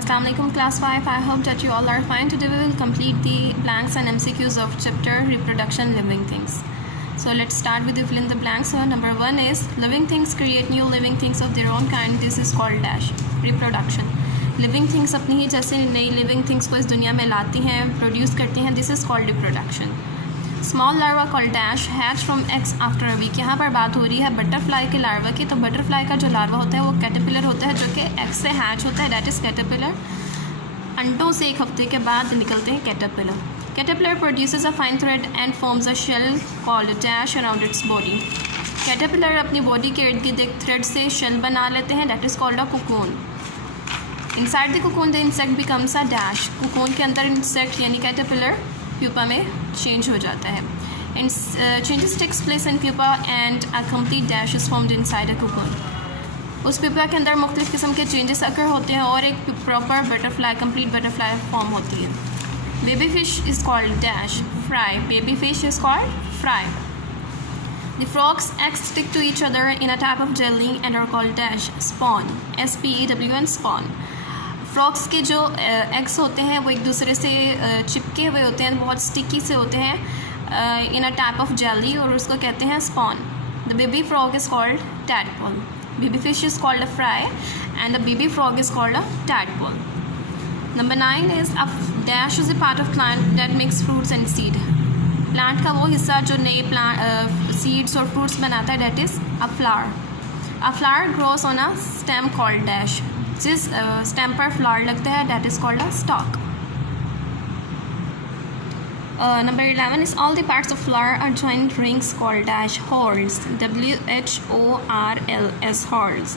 Assalamualaikum class 5. I hope that you all are fine. Today we will complete the blanks and MCQs of chapter reproduction living things. So let's start with the fill in the blanks. So number 1 is living things create new living things of their own kind. This is called dash reproduction. Living things अपनी ही जैसे नई living things को इस दुनिया में लाती हैं, produce करती हैं. This is called reproduction. Small larva called dash hatch from eggs after a week. यहाँ पर बात हो रही है बटरफ्लाई के लार्वा की. तो बटरफ्लाई का जो लार्वा होता है वो कैटरपिलर होता है जो कि एक्स से हैच होता है, दैट इज़ कैटरपिलर. अंडों से एक हफ्ते के बाद निकलते हैं caterpillar. Caterpillar produces a fine thread and forms a shell called dash around its body. Caterpillar अपनी बॉडी के इर्द गिर्द एक थ्रेड से शेल बना लेते हैं, that is called a cocoon. Inside the cocoon the insect becomes a dash. Cocoon के अंदर इंसेक्ट यानी कैटरपिलर प्यूपा में चेंज हो जाता है. And changes takes place in pupa and a complete dash is formed inside a cocoon. उस pupa के अंदर मुख्तलिफ किस्म के चेंजेस अकर होते हैं और एक proper butterfly complete butterfly form होती है. Baby fish is called dash fry. Baby fish is called fry. The frogs eggs stick to each other in a type of jelly and are called dash spawn. SPEWN spawn. Frogs के जो eggs होते हैं वो एक दूसरे से चिपके हुए होते हैं, बहुत स्टिकी से होते हैं इन अ टाइप ऑफ जेली और उसको कहते हैं spawn. The baby frog is called tadpole. Baby fish is called a fry and the baby frog is called a tadpole. Number 9 is a dash is a part of plant that makes fruits and seed. Plant का वो हिस्सा जो नए plant seeds और fruits बनाता है, that is a flower. A flower grows on a stem called dash. जिस stem पर फ्लावर लगता है that is called a stalk. Number 11 is all the parts of flower are joint rings called dash whorls. WHORLS whorls.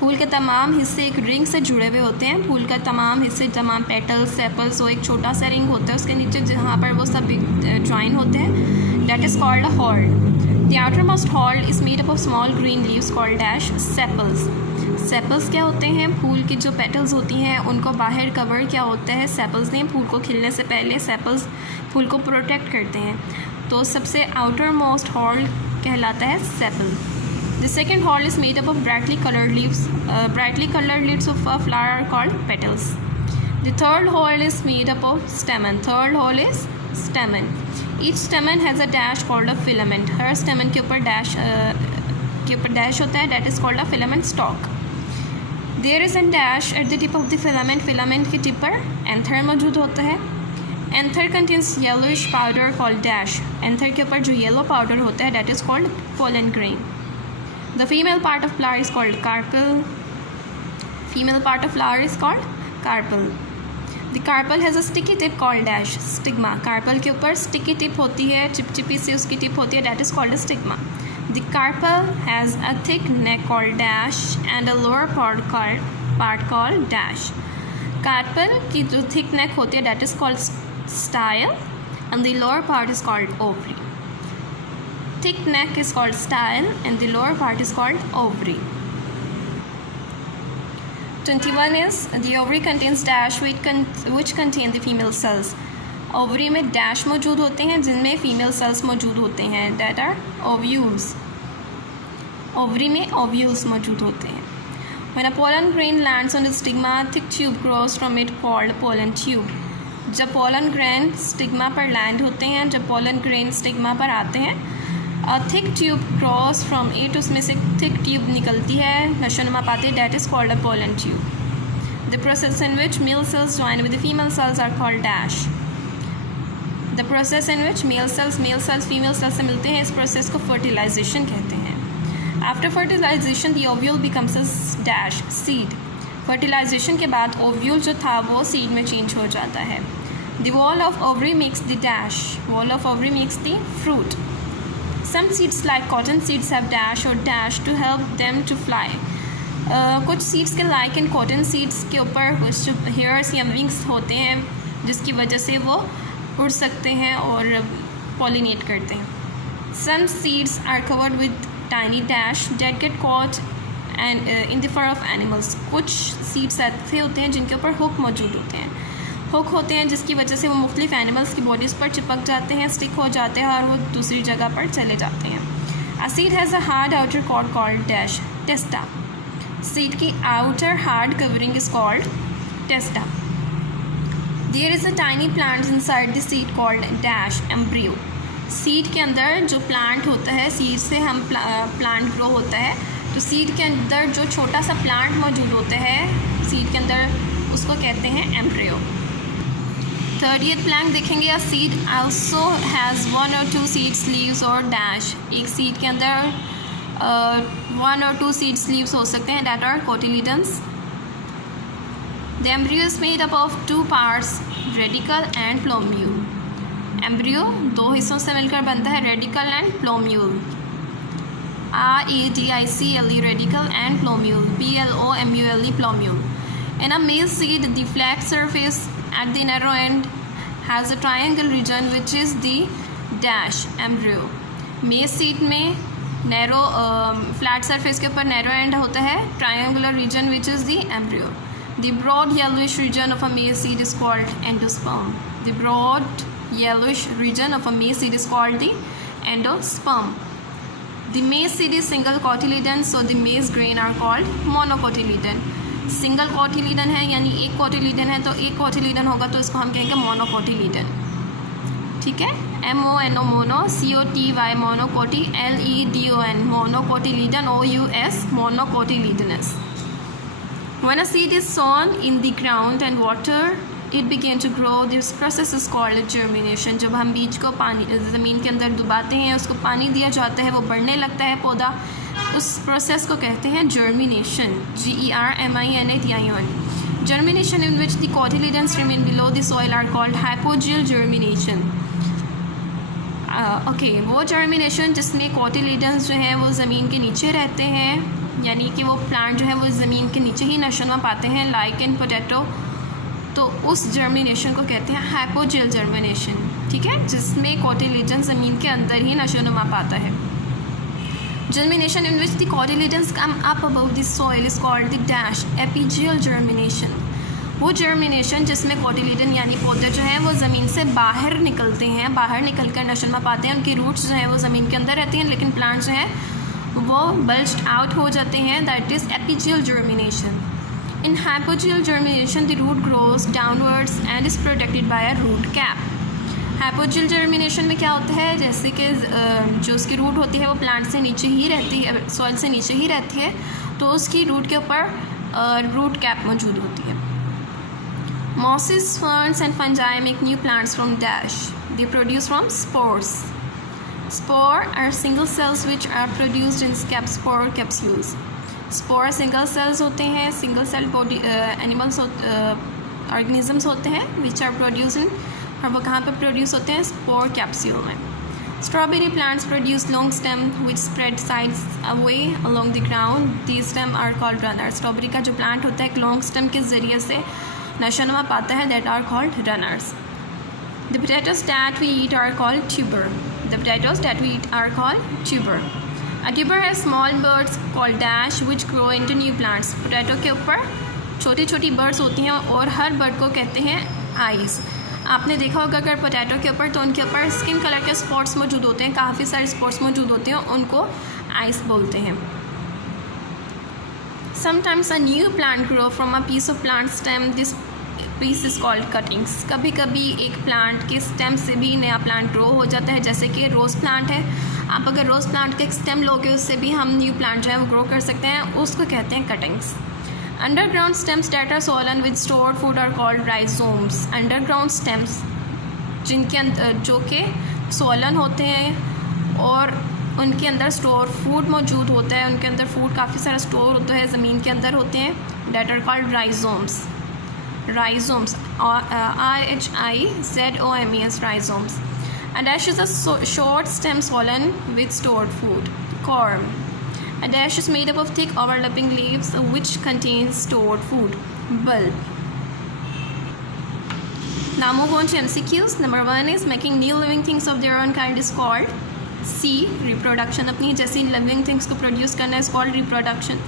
फूल के तमाम हिस्से एक ring से जुड़े हुए होते हैं. फूल का तमाम हिस्से, तमाम पेटल्स, सेपल्स, वो एक छोटा सा रिंग होता है, उसके नीचे जहाँ पर वो सब ज्वाइन होते हैं that is called a whorl. The outermost whorl is made up of small green leaves called dash sepals. Sepals क्या होते हैं? फूल की जो पेटल्स होती हैं उनको बाहर कवर क्या होता है सेपल्स ने. फूल को खिलने से पहले सेपल्स फूल को प्रोटेक्ट करते हैं. तो सबसे आउटर मोस्ट हॉर्ल कहलाता है sepal. The second whorl is made up of brightly coloured leaves. Brightly coloured leaves of a flower are called petals. The third whorl is made up of stamen. Third whorl is stamen. Each stamen has a dash called a filament. हर stamen के ऊपर dash होता है, that is called a filament stalk. There is an dash at the tip of the filament. Filament के tip पर anther मौजूद होता है. Anther contains yellowish powder called dash. Anther के ऊपर जो येलो पाउडर होता है that is called pollen grain. The female part of flower is called carpel. Female part of flower is called carpel. The carpel has a sticky tip called dash stigma. Carpel के ऊपर sticky tip होती है, चिपचिपी से उसकी tip होती है, that is called a stigma. The carpel has a thick neck called dash and a lower part called dash. Carpel की जो thick neck होती है that is called style and the lower part is called ovary. Thick neck is called style and the lower part is called ovary. 21 is the ovary contains dash which contain the female cells. Ovary में dash मौजूद होते हैं जिनमें female cells मौजूद होते हैं, that are ovules. Ovary में ovules मौजूद होते हैं. When a pollen grain lands on the stigma thick tube grows from it called pollen tube. जब पोलन ग्रेन स्टिग्मा पर लैंड होते हैं, जब पोलन ग्रेन स्टिग्मा पर आते हैं, a thick tube grows from it, उसमें से थिक ट्यूब निकलती है, नशोनुमा पाती है, that is called a pollen tube. The process in which male cells join with the female cells are called dash. The process in which male cells female cells से मिलते हैं, इस प्रोसेस को फर्टिलाइजेशन कहते हैं. After fertilisation the ovule becomes a dash seed. Fertilisation के बाद ovule जो था वो सीड में चेंज हो जाता है. The wall of ovary makes the dash. Wall of ovary makes the fruit. Some seeds like cotton seeds have dash और dash to help them to fly. कुछ सीड्स के लाइक इन कॉटन सीड्स के ऊपर कुछ hairs या wings होते हैं जिसकी वजह से वो उड़ सकते हैं और पॉलिनेट करते हैं. Some seeds are covered with tiny dash that get caught and in the fur of animals. कुछ सीड्स ऐसे होते हैं जिनके ऊपर हुक मौजूद होते हैं. हुक होते हैं जिसकी वजह से वो मुख्तलिफ एनिमल्स की बॉडीज़ पर चिपक जाते हैं, स्टिक हो जाते हैं और वो दूसरी जगह पर चले जाते हैं. A seed has a hard outer cord called dash testa. Seed की outer hard covering is called testa. There is a tiny plant inside the seed called dash embryo. Seed के अंदर जो प्लांट होता है, सीड से हम plant grow होता है, तो सीड के अंदर जो छोटा सा प्लांट मौजूद होता है सीड के अंदर, उसको कहते हैं एम्ब्रियो. 30th प्लैंक देखेंगे. A seed also has 1 or 2 seed sleeves और डैश. एक सीड के अंदर 1 or 2 सीड स्लीव्स हो सकते हैं, that are cotyledons. The embryo is made up of 2 parts, radicle and plumule. Embryo 2 हिस्सों से मिलकर बनता है, radicle and plumule. radicle radicle and plumule. plumule plumule. In a male seed, the flat surface at the narrow end has a triangle region which is the dash embryo. Male seed में narrow flat surface के ऊपर narrow end होता है, triangular region which is the embryo. The broad yellowish region of a male seed is called endosperm. The broad yellowish region of a male seed is called the endosperm. The male seed is single cotyledon, so the maize grain are called monocotyledon. Single cotyledon है यानी एक cotyledon है, तो एक cotyledon होगा तो इसको हम कहेंगे monocotyledon. ठीक है. MONO mono, COTY monocoty, LEDON monocotyledon, OUS monocotyledonous. When a seed is sown in the ground and water, it begin to grow. This process is called germination. जब हम बीज को पानी ज़मीन के अंदर डुबाते हैं, उसको पानी दिया जाता है, वो बढ़ने लगता है पौधा, उस प्रोसेस को कहते हैं germination. GERMINATION. Germination in which the cotyledons remain below the soil are called hypogeal germination. वो germination जिसमें cotyledons जो हैं वो ज़मीन के नीचे रहते हैं, यानी कि वो प्लांट जो है वो ज़मीन के नीचे ही नशोनुमा पाते हैं, लाइक इन पोटैटो, तो उस जर्मिनेशन को कहते हैं हाइपोजेल जर्मिनेशन. ठीक है, जिसमें कोटिलीडन ज़मीन के अंदर ही नशोनुमा पाता है. Germination in which the cotyledons come up above the soil is called the dash epigeal germination. वो जर्मिनेशन जिसमें कोटिलीडन यानी पौधे जो हैं वो ज़मीन से बाहर निकलते हैं, बाहर निकल कर नशोनुमा पाते हैं, उनकी रूट्स जो हैं वो ज़मीन के अंदर रहती हैं, लेकिन प्लांट जो हैं वो बल्ज्ड आउट हो जाते हैं, that is epigeal germination. In hypogeal germination the root grows downwards and is protected by a root cap. Hypogeal germination में क्या होता है, जैसे कि जो उसकी रूट होती है वो प्लांट से नीचे ही रहती है, सॉइल से नीचे ही रहती है, तो उसकी रूट के ऊपर रूट कैप मौजूद होती है. Mosses, ferns and fungi make new plants from dash. They produce from spores. Spore are single cells which are produced in spore capsules. Spore single cells होते हैं, single cell body animals organisms होते हैं which are produced in, और वो कहाँ पे produce होते हैं, spore capsule में. Strawberry plants produce long stem which spread sides away along the ground. These stem are called runners. Strawberry का जो plant होता है एक long stem के ज़रिए से नशोनुमा पाता है, that are called runners. The potatoes that we eat are called tuber. The potatoes that we eat are called tuber. A tuber has small birds called dash which grow into new plants. Potato के ऊपर छोटी छोटी birds होती हैं और हर bird को कहते हैं आइस. आपने देखा होगा अगर पोटैटो के ऊपर, तो उनके ऊपर स्किन कलर के स्पॉट्स मौजूद होते हैं, काफ़ी सारे स्पॉट्स मौजूद होते हैं, उनको आइस बोलते हैं. Sometimes a new plant grow from a piece of plant stem. This piece is called cuttings. कभी कभी एक प्लांट के स्टेम से भी नया प्लांट ग्रो हो जाता है, जैसे कि रोज़ प्लांट है. आप अगर रोज़ प्लांट का एक स्टेम लोगे, उससे भी हम न्यू प्लांट जो है वो ग्रो कर सकते हैं, उसको कहते हैं cuttings. Underground stems that are swollen with stored food are called rhizomes. Underground stems जिनके अंदर जो कि swollen होते हैं और उनके अंदर स्टोर फूड मौजूद होता है, उनके अंदर फूड काफ़ी सारा स्टोर होता है, ज़मीन के अंदर होते हैं, that are called rhizomes. Rhizomes RHIZOMES rhizomes. A dash is a short stem swollen with stored food. Corm. A dash is made up of thick overlapping leaves which contains stored food. Bulb. Now move on to MCQs. Number 1 is making new living things of their own kind is called C. Reproduction. अपनी जैसी living things को produce करना is called reproduction.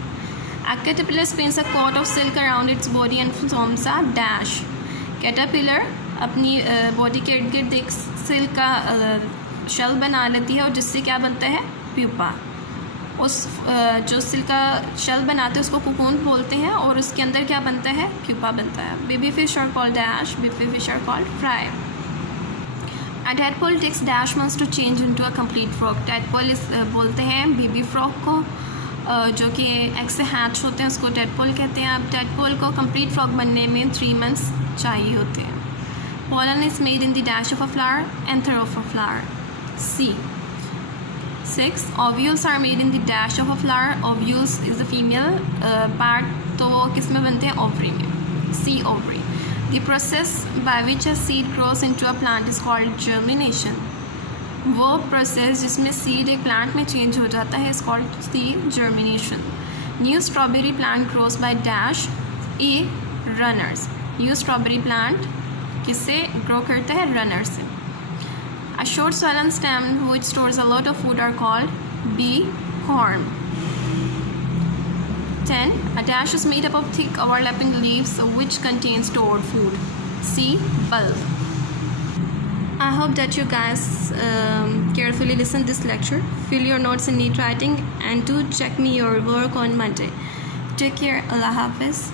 A caterpillar spins a coat of silk around its body and forms a dash. Caterpillar अपनी body के इर्द गिर्द एक silk का शेल बना लेती है और जिससे क्या बनता है, प्यूपा. उस जो सिल्क का शेल बनाते हैं उसको कोकून बोलते हैं, और उसके अंदर क्या बनता है, प्यूपा बनता है. Baby fish are called dash, baby fish are called fry. A tadpole takes dash months to change into a complete frog. Tadpole बोलते हैं बेबी फ्रॉग को, जो कि एग से हैच होते हैं उसको tadpole कहते हैं. अब tadpole को complete frog बनने में 3 months चाहिए होते हैं. Pollen is made in the dash of a flower, anther of a flower. C. 6. Ovules are made in the dash of a flower. Ovules is the female part, तो वो किस में बनते हैं, ovary में. C. Ovary. The process by which a seed grows into a plant is called germination. वो process जिसमें seed एक plant में change हो जाता है is called the germination. New strawberry plant grows by dash. A. Runners. New strawberry plant किससे grow करता है, runners से. A short swollen stem which stores a lot of food are called B. corm. 10. A dash is made up of thick overlapping leaves which contain stored food. C. Bulb. I hope that you guys carefully listen this lecture. Fill your notes in neat writing and do check me your work on Monday. Take care. Allah Hafiz.